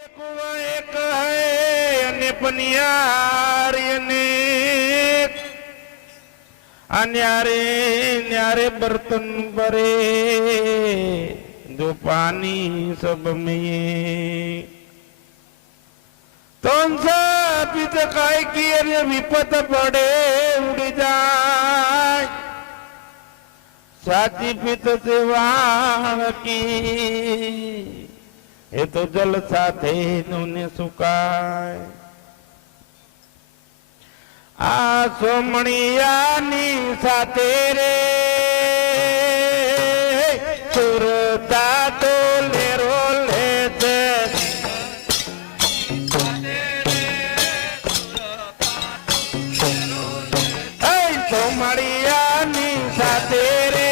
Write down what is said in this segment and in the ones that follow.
कुआं एक है अन्य पनियार अन्यारे न्यारे बर्तन भरे जो पानी सब में तो पित काय की अरे विपत पड़े उड़ जाए साची पित सेवा की એ તો જલ સાથે ને સુકાય આ સોમણિયાની સાથે રે સુરતા તો લેરો લે છે સોમણિયાની સાથે રે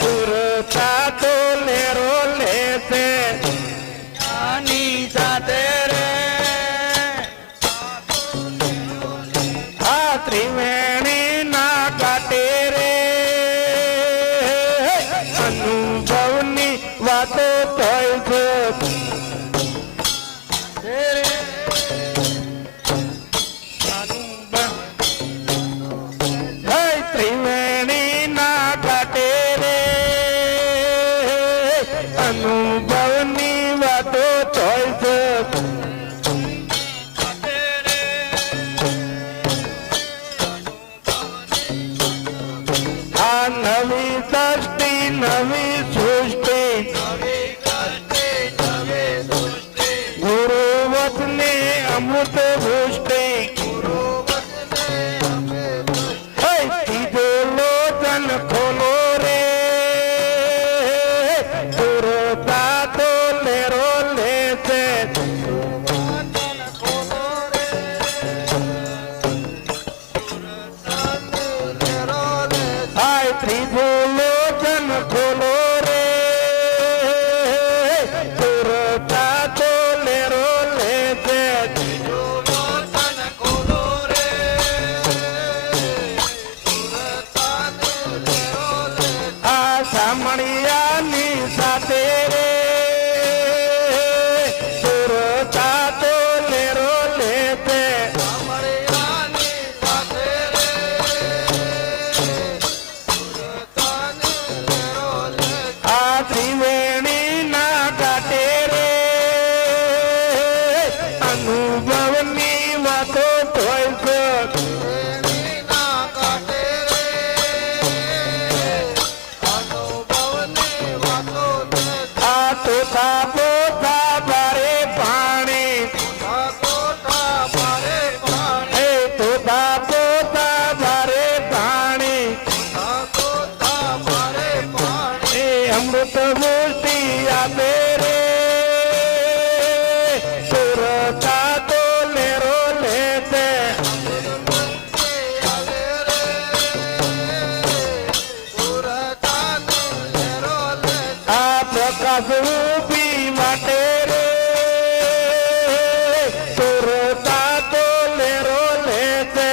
સુરતા તો લેરો त्रिवेणी ना काटे रे अनुभवनी वातो तोय त्रिवेणी ना काटे रे अनुभवनी वातो तोय नवी सृष्टि नवी सृष्टि गुरु वचने अमृत पुष्टि तीजो लोचन खोलो रे सुरता तो लेरो ले से त्रिभु लोचन खोलो रे सुरता तो लेरो ले से आ सामणियानी साथे रे सुरता तो लेरो ले से त्रिवेणी ना काटे रे अनुभवनी वातो तोय आ तोता पोता भरे पानी तोता पोता भरे पानी अमृत मूर्ति आते रे सुरता तो लेरो लेते आ प्रकाश रूपी माटे रे सुरता तो लेरो लेते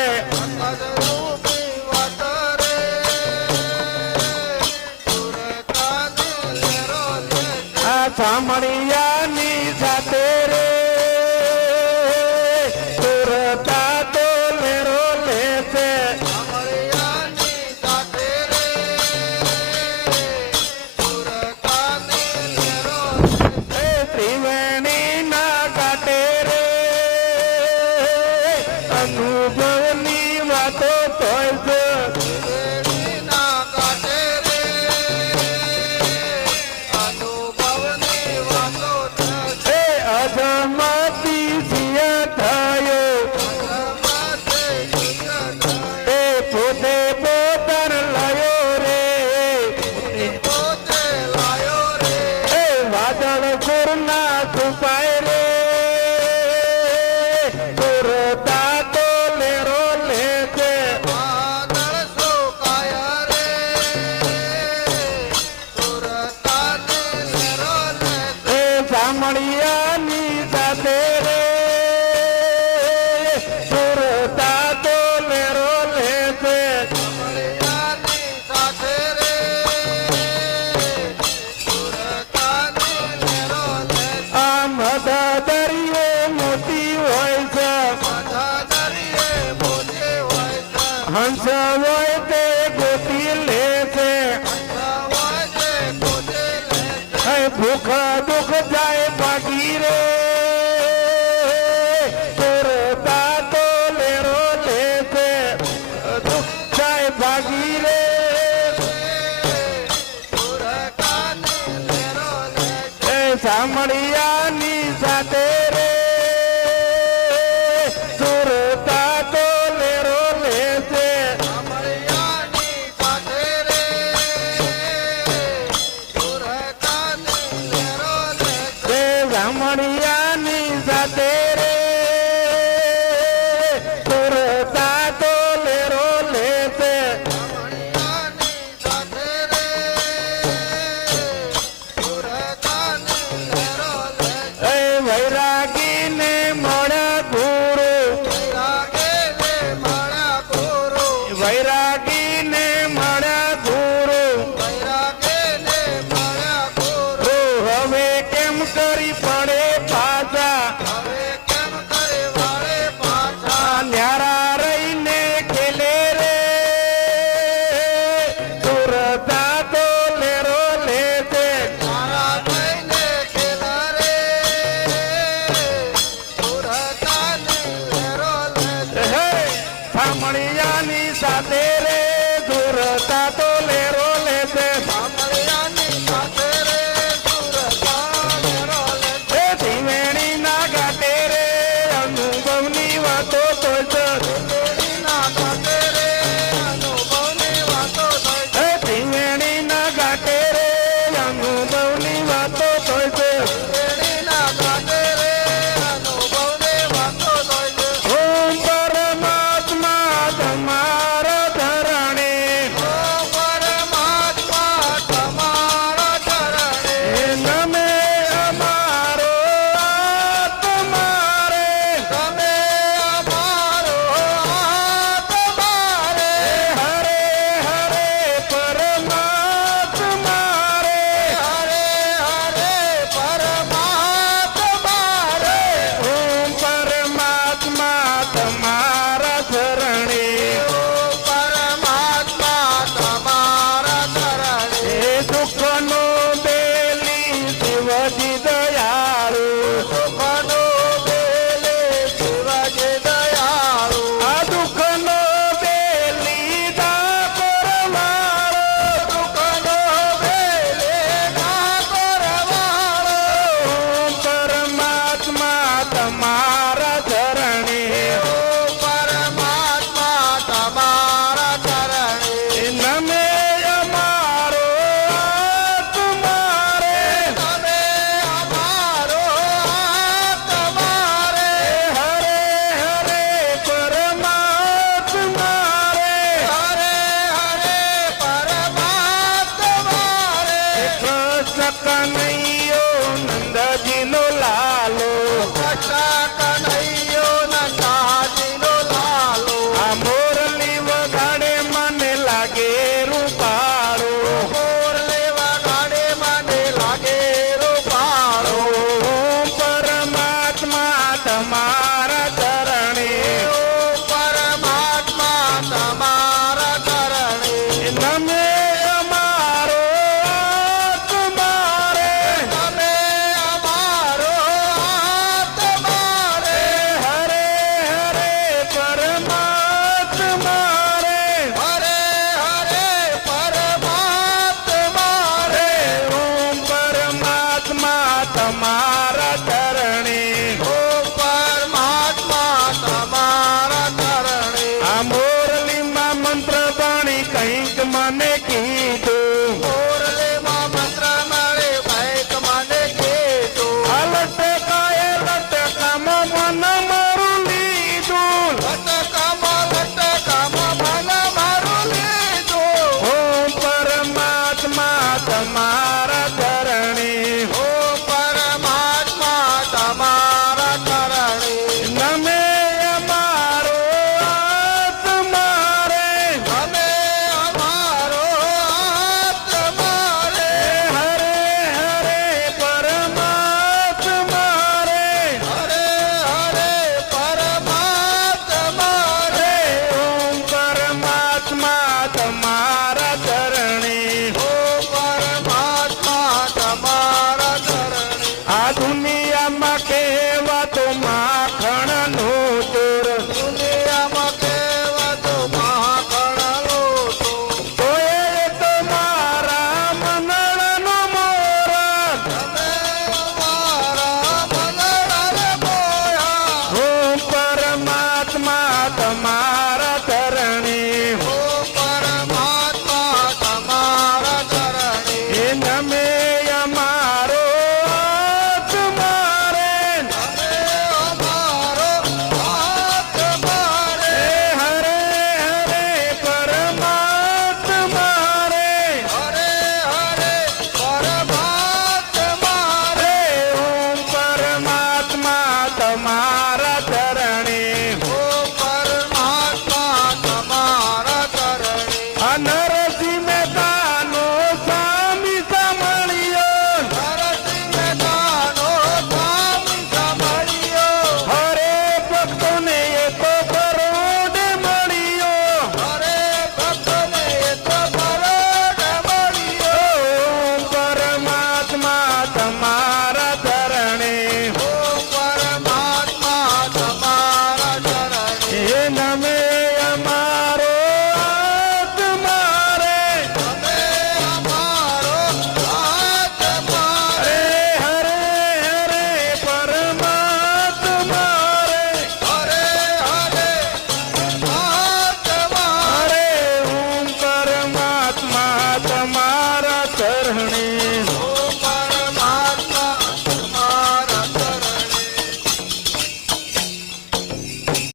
सामणियानी साथे रे सुरता तो लेरो ले से त्रिवेणी ना काटे रे अनुभवनी वातो तोय अजमती सिया थायो पोते पोतर लायो रे वादळ सुरना छुपाए रे सुरता तो लेरो ले से सामणियानी साथे रे सुरता तो लेरो ले से દુઃખ જાય ભાગી રે સુરતા તો લેરો લે છે દુઃખ જાય ભાગી રે સામળિયાની સાથે રે સુરતા તો લેરો લે છે સામળિયાની સાથે રે સુરતા તો લેરો લે છે વૈરાગીને મળ્યા ગુરુ વૈરાગીને મળ્યા ગુરુ હવે કેમ કરી પડે પાછા ન્યારા રહીને ખેલે રે સુરતા તો લેરો લે છે સામળિયાની સાથે રે સુરતા તો લેરો લે છે ત્રિવેણી ના ઘાટે રે અનુભવની વાતો તો ત્રિવેણી ના ઘાટે રે અનુભવની વાતો તો ઓમ પરમાત્મા તમારા ધરણે નમે અમારો તમારે હરે હરે પરમાત્મા રે ઓમ પરમાત્મા તમારા ધરણે એ દુઃખનો બેલી શિવજી દયાળુ આ દુઃખનો બેલી ડાકોર વાળો ઓમ પરમાત્મા તમારા ધરણે નમે અમારો તમારે હરે હરે પરમાત્મા રે કૃષ્ણ કનૈયો નંદજીનો લાલો આ મોરલી વગાડે મને લાગે રૂપાળો ઓમ પરમાત્મા તમારા ધરણે નમે અમારો તમારે હરે હરે પરમાત્મા રે ઓમ પરમાત્મા તમારા ધરણે આ મોરલીમાં મંત્ર ભણી કંઈક મને કીધું આ લટકામાં મન મારું લીધું ઓમ પરમાત્મા તમારા ધરણે માં તમારા